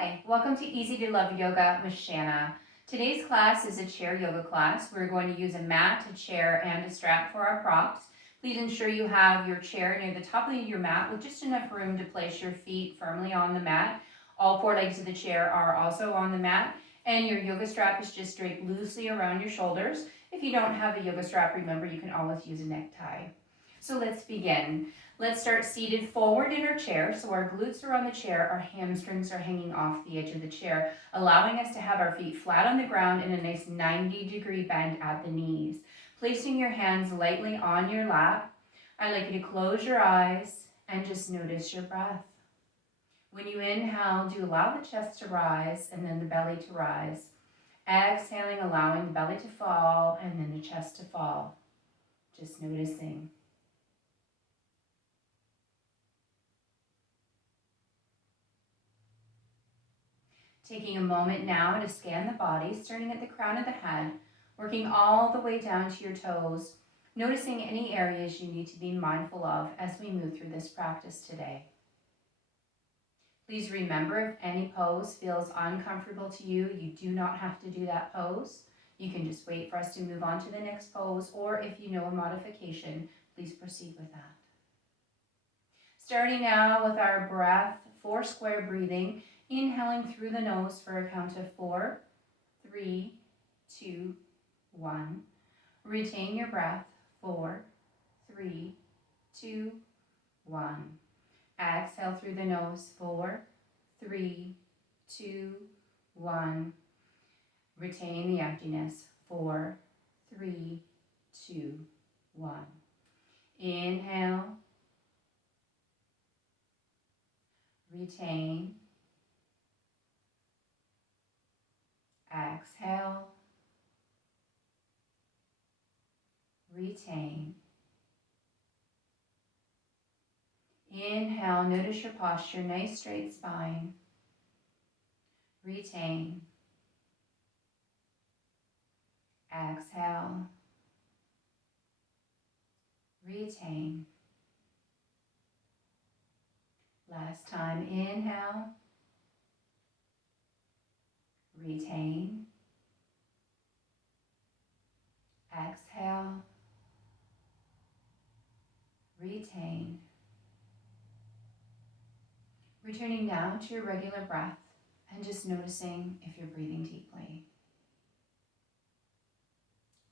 Hi, welcome to Easy to Love Yoga with Shanna. Today's class is a chair yoga class. We're going to use a mat, a chair, and a strap for our props. Please ensure you have your chair near the top of your mat with just enough room to place your feet firmly on the mat. All four legs of the chair are also on the mat, and your yoga strap is just draped loosely around your shoulders. If you don't have a yoga strap, remember you can always use a necktie. So let's begin. Let's start seated forward in our chair. So our glutes are on the chair, our hamstrings are hanging off the edge of the chair, allowing us to have our feet flat on the ground in a nice 90-degree bend at the knees. Placing your hands lightly on your lap, I'd like you to close your eyes and just notice your breath. When you inhale, do allow the chest to rise and then the belly to rise. Exhaling, allowing the belly to fall and then the chest to fall. Just noticing. Taking a moment now to scan the body, starting at the crown of the head, working all the way down to your toes, noticing any areas you need to be mindful of as we move through this practice today. Please remember, if any pose feels uncomfortable to you, you do not have to do that pose. You can just wait for us to move on to the next pose, or if you know a modification, please proceed with that. Starting now with our breath, 4 square breathing. Inhaling through the nose for a count of 4, 3, 2, 1. Retain your breath, 4, 3, 2, 1. Exhale through the nose, 4, 3, 2, 1. Retain the emptiness, 4, 3, 2, 1. Inhale. Retain. Exhale. Retain. Inhale, notice your posture, nice straight spine. Retain. Exhale. Retain. Last time, inhale. Retain. Exhale. Retain. Returning now to your regular breath and just noticing if you're breathing deeply.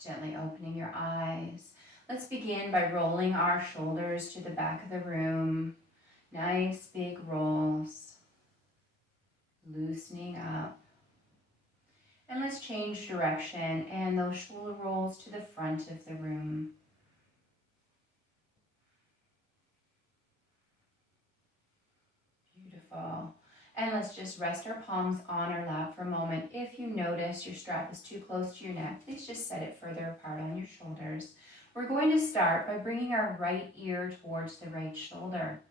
Gently opening your eyes. Let's begin by rolling our shoulders to the back of the room. Nice big rolls. Loosening up. And let's change direction and those shoulder rolls to the front of the room. Beautiful. And let's just rest our palms on our lap for a moment. If you notice your strap is too close to your neck, please just set it further apart on your shoulders. We're going to start by bringing our right ear towards the right shoulder.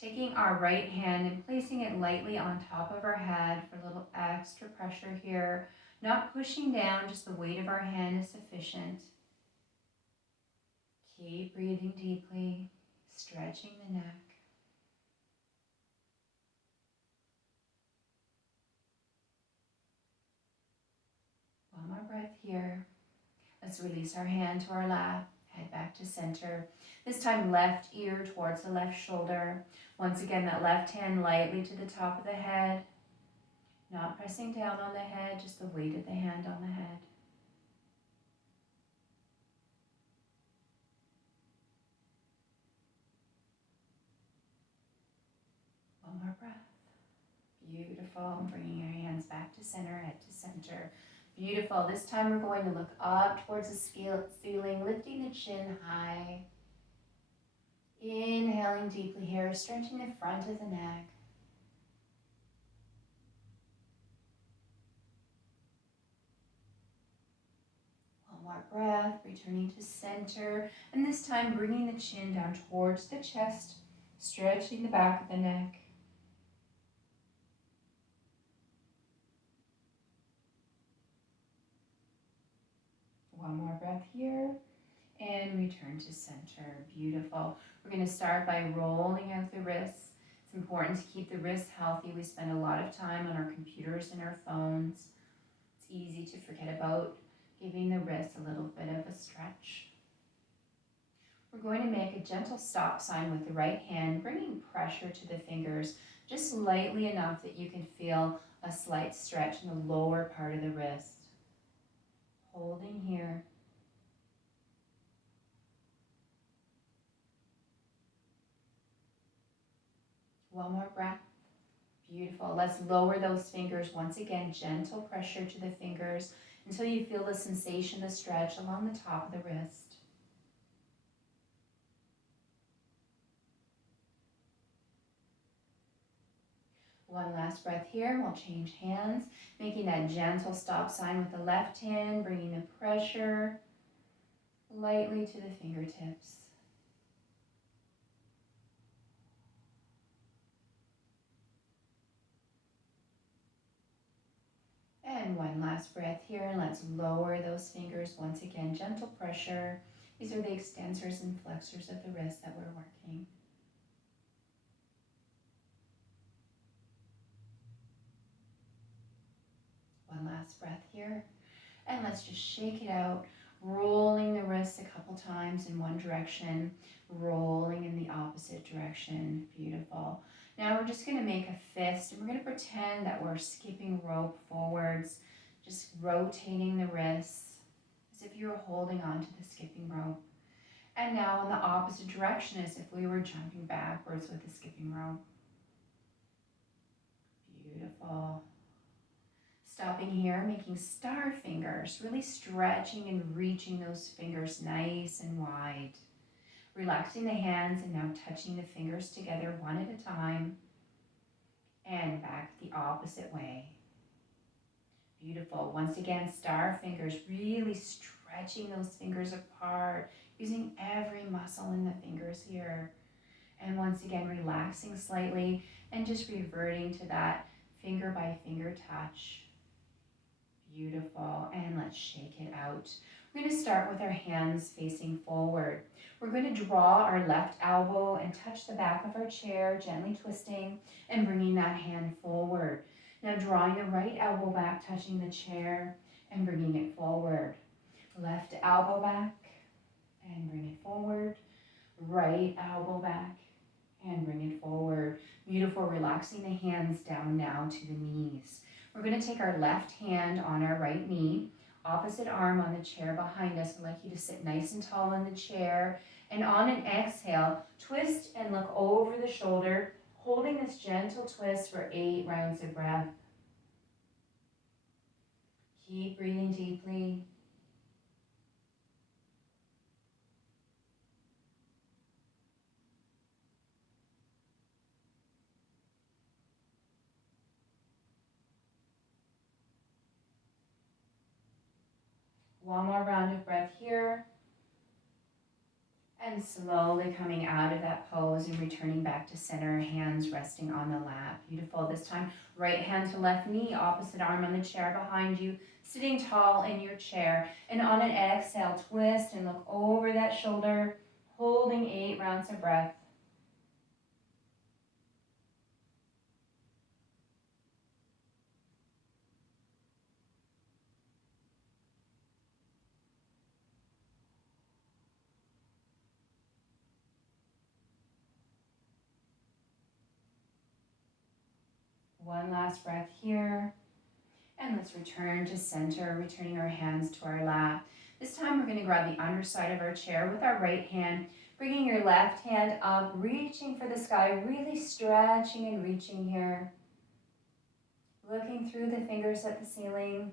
Taking our right hand and placing it lightly on top of our head for a little extra pressure here. Not pushing down, just the weight of our hand is sufficient. Keep breathing deeply, stretching the neck. One more breath here. Let's release our hand to our lap, head back to center. This time left ear towards the left shoulder. Once again, that left hand lightly to the top of the head. Not pressing down on the head, just the weight of the hand on the head. One more breath. Beautiful. Bringing our hands back to center, head to center. Beautiful. This time we're going to look up towards the ceiling, lifting the chin high. Inhaling deeply here, stretching the front of the neck. One more breath, returning to center. And this time bringing the chin down towards the chest, stretching the back of the neck. One more breath here. And return to center. Beautiful. We're going to start by rolling out the wrists. It's important to keep the wrists healthy. We spend a lot of time on our computers and our phones. It's easy to forget about giving the wrists a little bit of a stretch. We're going to make a gentle stop sign with the right hand, bringing pressure to the fingers, just lightly enough that you can feel a slight stretch in the lower part of the wrist. Holding here. One more breath. Beautiful. Let's lower those fingers. Once again, gentle pressure to the fingers until you feel the sensation, the stretch along the top of the wrist. One last breath here. We'll change hands, making that gentle stop sign with the left hand, bringing the pressure lightly to the fingertips. And one last breath here, and let's lower those fingers. Once again, gentle pressure. These are the extensors and flexors of the wrist that we're working. One last breath here. And let's just shake it out, rolling the wrists a couple times in one direction, rolling in the opposite direction. Beautiful. Now we're just going to make a fist, and we're going to pretend that we're skipping rope forwards, just rotating the wrists as if you were holding on to the skipping rope. And now in the opposite direction, as if we were jumping backwards with the skipping rope. Beautiful. Stopping here, making star fingers, really stretching and reaching those fingers nice and wide. Relaxing the hands and now touching the fingers together one at a time. And back the opposite way. Beautiful. Once again, star fingers, really stretching those fingers apart, using every muscle in the fingers here. And once again, relaxing slightly and just reverting to that finger by finger touch. Beautiful. And let's shake it out. We're going to start with our hands facing forward. We're going to draw our left elbow and touch the back of our chair, gently twisting and bringing that hand forward. Now drawing the right elbow back, touching the chair and bringing it forward. Left elbow back and bring it forward. Right elbow back and bring it forward. Beautiful. Relaxing the hands down now to the knees. We're going to take our left hand on our right knee, opposite arm on the chair behind us. I'd like you to sit nice and tall in the chair. And on an exhale, twist and look over the shoulder, holding this gentle twist for 8 rounds of breath. Keep breathing deeply. One more round of breath here. And slowly coming out of that pose and returning back to center, hands resting on the lap. Beautiful. This time, right hand to left knee, opposite arm on the chair behind you, sitting tall in your chair. And on an exhale, twist and look over that shoulder, holding 8 rounds of breath. One last breath here. And let's return to center, returning our hands to our lap. This time we're going to grab the underside of our chair with our right hand, bringing your left hand up, reaching for the sky, really stretching and reaching here. Looking through the fingers at the ceiling.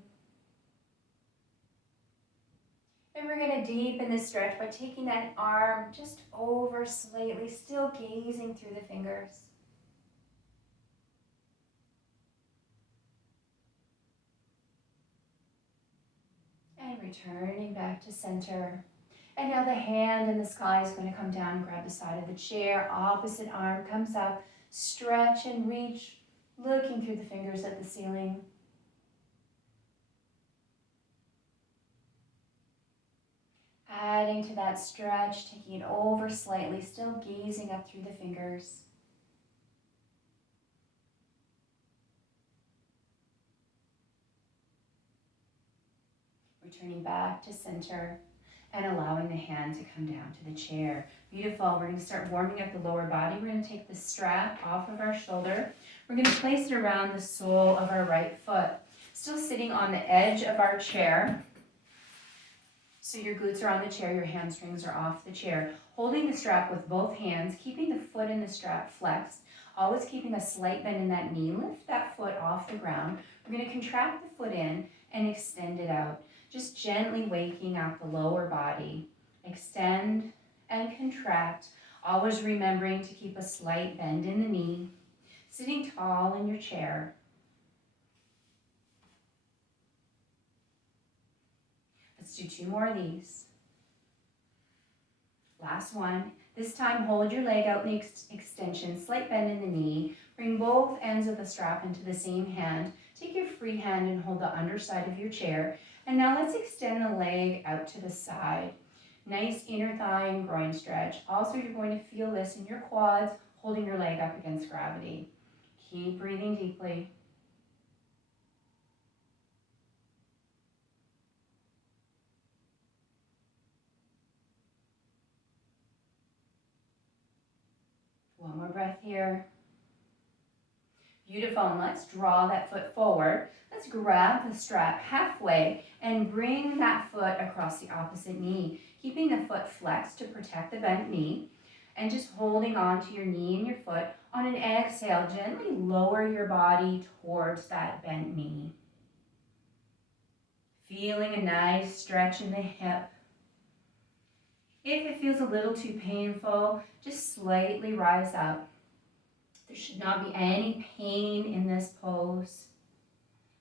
And we're going to deepen this stretch by taking that arm just over slightly, still gazing through the fingers. And returning back to center. And now the hand in the sky is going to come down, grab the side of the chair, opposite arm comes up, stretch and reach, looking through the fingers at the ceiling. Adding to that stretch, taking it over slightly, still gazing up through the fingers. Returning back to center and allowing the hand to come down to the chair. Beautiful. We're going to start warming up the lower body. We're going to take the strap off of our shoulder. We're going to place it around the sole of our right foot. Still sitting on the edge of our chair. So your glutes are on the chair, your hamstrings are off the chair. Holding the strap with both hands, keeping the foot in the strap flexed, always keeping a slight bend in that knee. Lift that foot off the ground. We're going to contract the foot in and extend it out. Just gently waking up the lower body. Extend and contract, always remembering to keep a slight bend in the knee. Sitting tall in your chair. Let's do 2 more of these. Last one. This time, hold your leg out in the extension, slight bend in the knee. Bring both ends of the strap into the same hand. Take your free hand and hold the underside of your chair. And now let's extend the leg out to the side. Nice inner thigh and groin stretch. Also, you're going to feel this in your quads, holding your leg up against gravity. Keep breathing deeply. One more breath here. Beautiful, and let's draw that foot forward. Let's grab the strap halfway and bring that foot across the opposite knee, keeping the foot flexed to protect the bent knee, and just holding on to your knee and your foot. On an exhale, gently lower your body towards that bent knee. Feeling a nice stretch in the hip. If it feels a little too painful, just slightly rise up. There should not be any pain in this pose.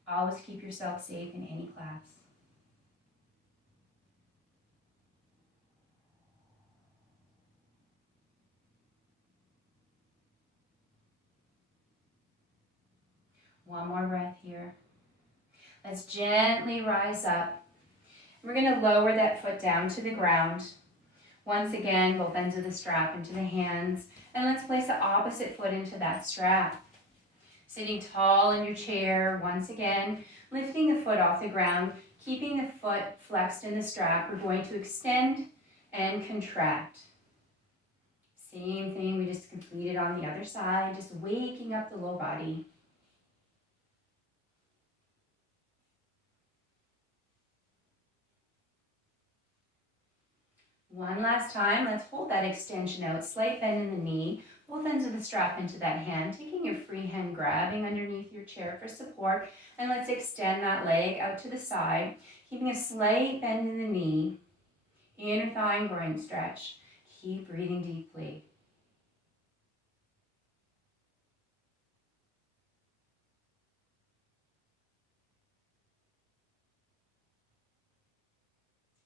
Always keep yourself safe in any class. One more breath here. Let's gently rise up. We're going to lower that foot down to the ground. Once again, both ends of the strap into the hands. And let's place the opposite foot into that strap. Sitting tall in your chair, once again, lifting the foot off the ground, keeping the foot flexed in the strap. We're going to extend and contract. Same thing we just completed on the other side, just waking up the low body. One last time, let's hold that extension out, slight bend in the knee, both ends of the strap into that hand, taking your free hand, grabbing underneath your chair for support, and let's extend that leg out to the side, keeping a slight bend in the knee, inner thigh and groin stretch. Keep breathing deeply.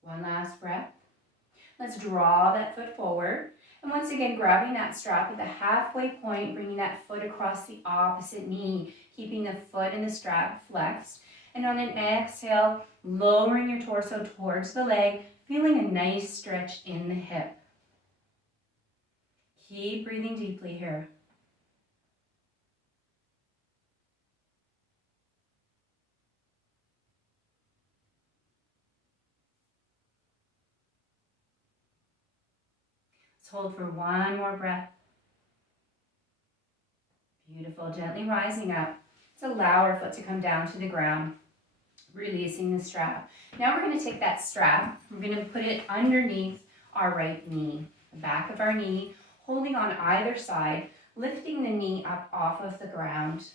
One last breath. Let's draw that foot forward. And once again, grabbing that strap at the halfway point, bringing that foot across the opposite knee, keeping the foot and the strap flexed. And on an exhale, lowering your torso towards the leg, feeling a nice stretch in the hip. Keep breathing deeply here. Let's hold for one more breath. Beautiful, gently rising up. Let's allow our foot to come down to the ground, releasing the strap. Now we're going to take that strap, we're going to put it underneath our right knee, the back of our knee, holding on either side, lifting the knee up off of the ground,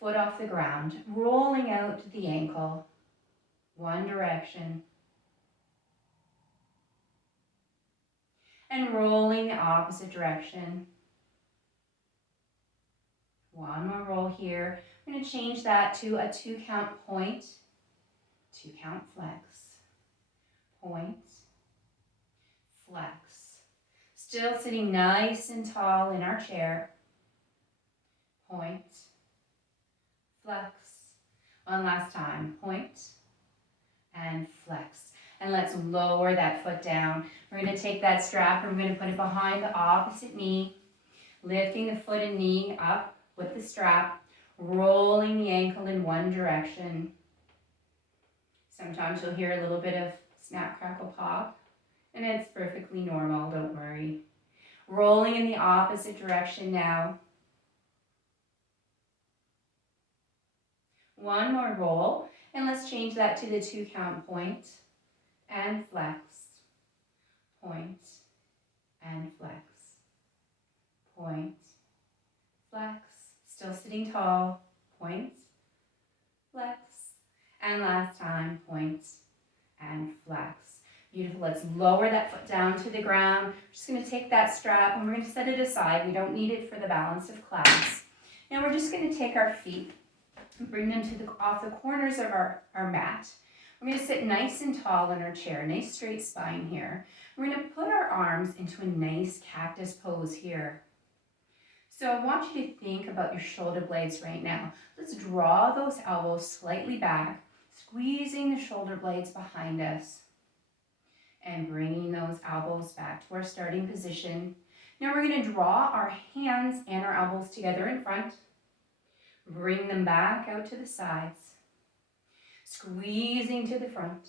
foot off the ground, rolling out the ankle, one direction, and rolling the opposite direction. One more roll here. We're going to change that to a 2 count point, 2 count flex, point, flex. Still sitting nice and tall in our chair, point, flex. One last time, point and flex. And let's lower that foot down. We're going to take that strap and we're going to put it behind the opposite knee, lifting the foot and knee up with the strap, rolling the ankle in one direction. Sometimes you'll hear a little bit of snap, crackle, pop, and it's perfectly normal, don't worry. Rolling in the opposite direction now. One more roll, and let's change that to the 2 count point, and flex, point, and flex, point, flex, still sitting tall, point, flex, and last time, point, and flex. Beautiful. Let's lower that foot down to the ground. We're just going to take that strap and we're going to set it aside. We don't need it for the balance of class. Now we're just going to take our feet and bring them to off the corners of our mat. We're going to sit nice and tall in our chair, nice straight spine here. We're going to put our arms into a nice cactus pose here. So I want you to think about your shoulder blades right now. Let's draw those elbows slightly back, squeezing the shoulder blades behind us and bringing those elbows back to our starting position. Now we're going to draw our hands and our elbows together in front. Bring them back out to the sides, squeezing to the front.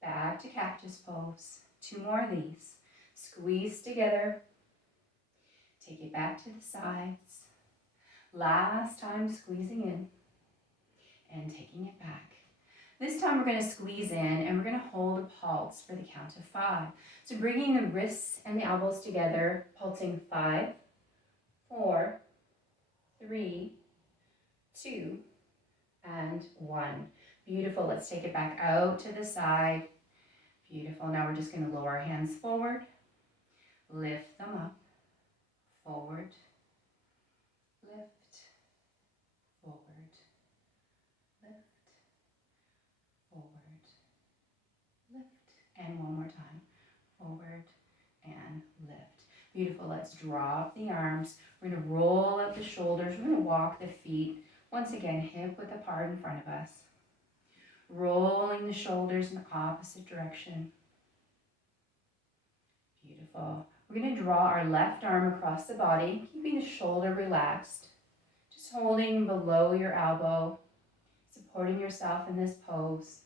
Back to cactus pose. 2 more of these. Squeeze together. Take it back to the sides. Last time squeezing in and taking it back. This time we're going to squeeze in and we're going to hold a pulse for the count of 5. So bringing the wrists and the elbows together, pulsing 5, 4, 3, 2, and 1. Beautiful. Let's take it back out to the side. Beautiful. Now we're just going to lower our hands forward, lift them up, forward, lift, forward, lift, forward, lift, and one more time, forward and lift. Beautiful. Let's drop the arms. We're going to roll up the shoulders. We're going to walk the feet, once again, hip width apart in front of us. Rolling the shoulders in the opposite direction. Beautiful. We're going to draw our left arm across the body, keeping the shoulder relaxed. Just holding below your elbow, supporting yourself in this pose.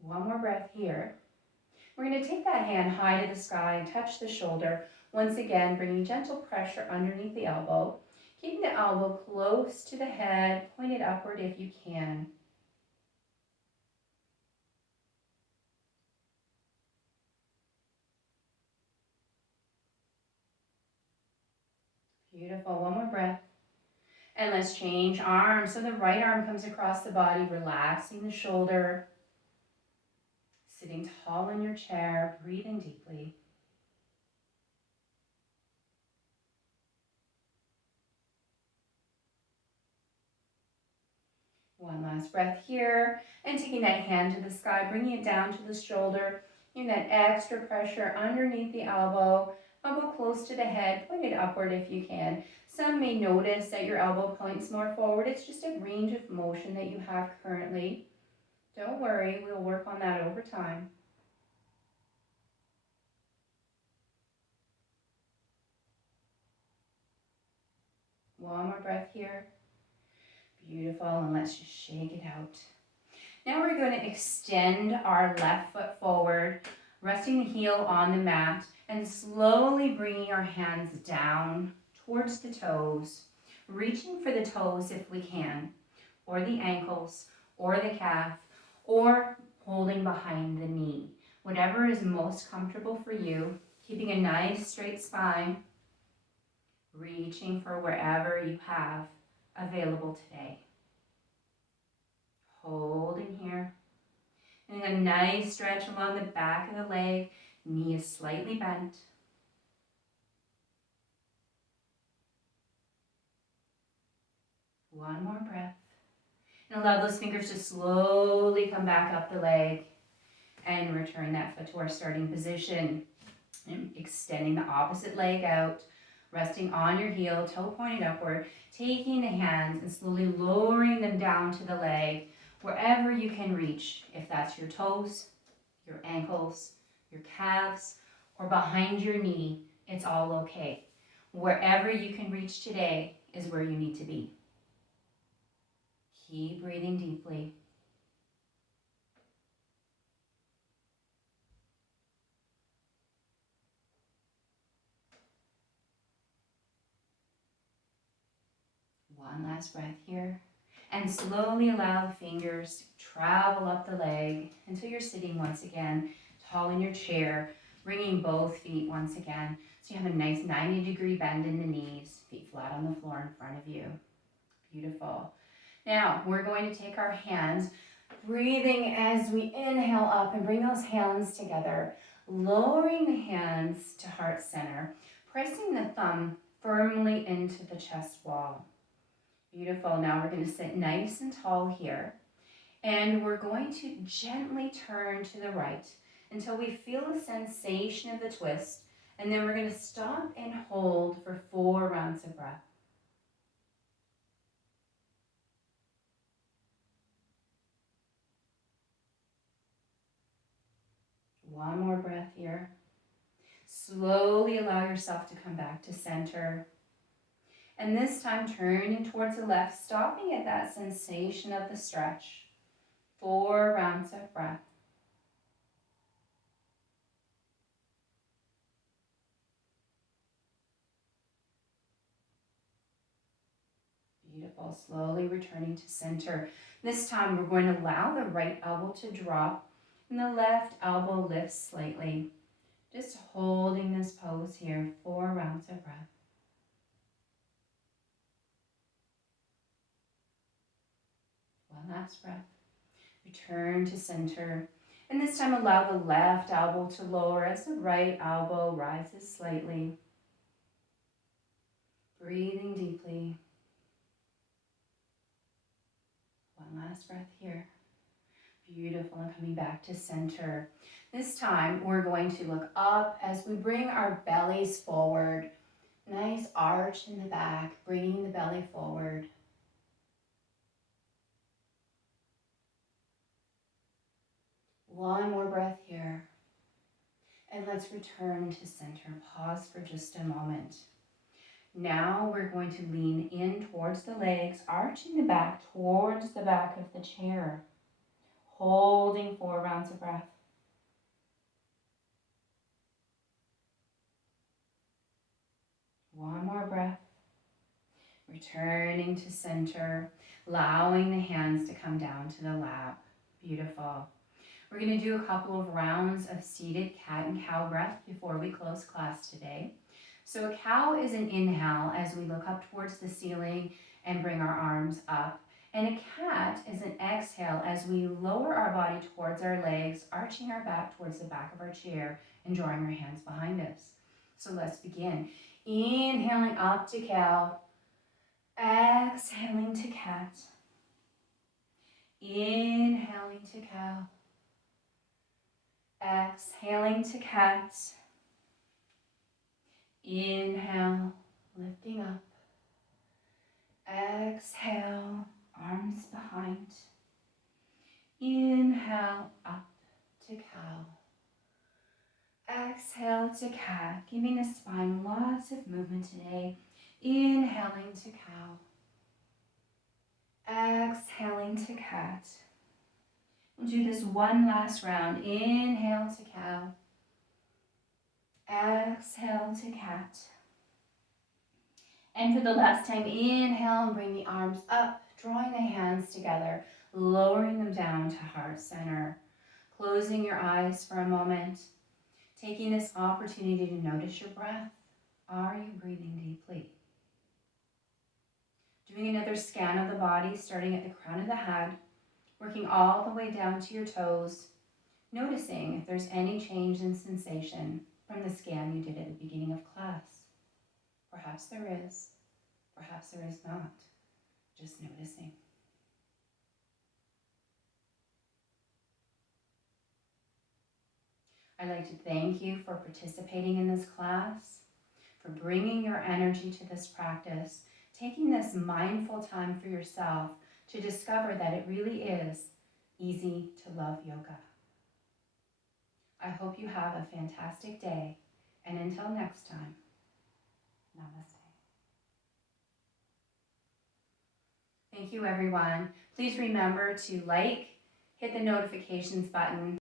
One more breath here. We're going to take that hand high to the sky and touch the shoulder. Once again, bringing gentle pressure underneath the elbow. Keeping the elbow close to the head, pointed upward if you can. Beautiful. One more breath. And let's change arms. So the right arm comes across the body, relaxing the shoulder. Sitting tall in your chair, breathing deeply. One last breath here, and taking that hand to the sky, bringing it down to the shoulder, getting that extra pressure underneath the elbow close to the head, pointed upward if you can. Some may notice that your elbow points more forward. It's just a range of motion that you have currently. Don't worry, we'll work on that over time. One more breath here. Beautiful, and let's just shake it out. Now we're going to extend our left foot forward, resting the heel on the mat, and slowly bringing our hands down towards the toes, reaching for the toes if we can, or the ankles, or the calf, or holding behind the knee. Whatever is most comfortable for you, keeping a nice straight spine, reaching for wherever you have available today. Holding here. And a nice stretch along the back of the leg. Knee is slightly bent. One more breath. And allow those fingers to slowly come back up the leg. And return that foot to our starting position. And extending the opposite leg out. Resting on your heel, toe pointed upward. Taking the hands and slowly lowering them down to the leg. Wherever you can reach, if that's your toes, your ankles, your calves, or behind your knee, it's all okay. Wherever you can reach today, is where you need to be. Keep breathing deeply. One last breath here. And slowly allow the fingers to travel up the leg until you're sitting once again, tall in your chair, bringing both feet once again. So you have a nice 90-degree bend in the knees, feet flat on the floor in front of you. Beautiful. Now we're going to take our hands, breathing as we inhale up and bring those hands together, lowering the hands to heart center, pressing the thumb firmly into the chest wall. Beautiful. Now we're going to sit nice and tall here. And we're going to gently turn to the right until we feel a sensation of the twist. And then we're going to stop and hold for 4 rounds of breath. One more breath here. Slowly allow yourself to come back to center. And this time turning towards the left, stopping at that sensation of the stretch. 4 rounds of breath. Beautiful. Slowly returning to center. This time we're going to allow the right elbow to drop and the left elbow lifts slightly. Just holding this pose here. 4 rounds of breath. One last breath. Return to center. And this time allow the left elbow to lower as the right elbow rises slightly. Breathing deeply. One last breath here. Beautiful. And coming back to center. This time we're going to look up as we bring our bellies forward. Nice arch in the back, bringing the belly forward. One more breath here. And let's return to center. Pause for just a moment. Now we're going to lean in towards the legs, arching the back towards the back of the chair. Holding 4 rounds of breath. One more breath. Returning to center, allowing the hands to come down to the lap. Beautiful. We're going to do a couple of rounds of seated cat and cow breath before we close class today. So a cow is an inhale as we look up towards the ceiling and bring our arms up. And a cat is an exhale as we lower our body towards our legs, arching our back towards the back of our chair and drawing our hands behind us. So let's begin. Inhaling up to cow, exhaling to cat. Inhaling to cow. Exhaling to cat. Inhale, lifting up. Exhale, arms behind. Inhale, up to cow. Exhale to cat, giving the spine lots of movement today. Inhaling to cow. Exhaling to cat. We'll do this one last round. Inhale to cow. Exhale to cat. And for the last time, inhale and bring the arms up, drawing the hands together, lowering them down to heart center. Closing your eyes for a moment, taking this opportunity to notice your breath. Are you breathing deeply? Doing another scan of the body, starting at the crown of the head, working all the way down to your toes, noticing if there's any change in sensation from the scan you did at the beginning of class. Perhaps there is, perhaps there is not. Just noticing. I'd like to thank you for participating in this class, for bringing your energy to this practice, taking this mindful time for yourself to discover that it really is easy to love yoga. I hope you have a fantastic day, and until next time, namaste. Thank you, everyone. Please remember to like, hit the notifications button,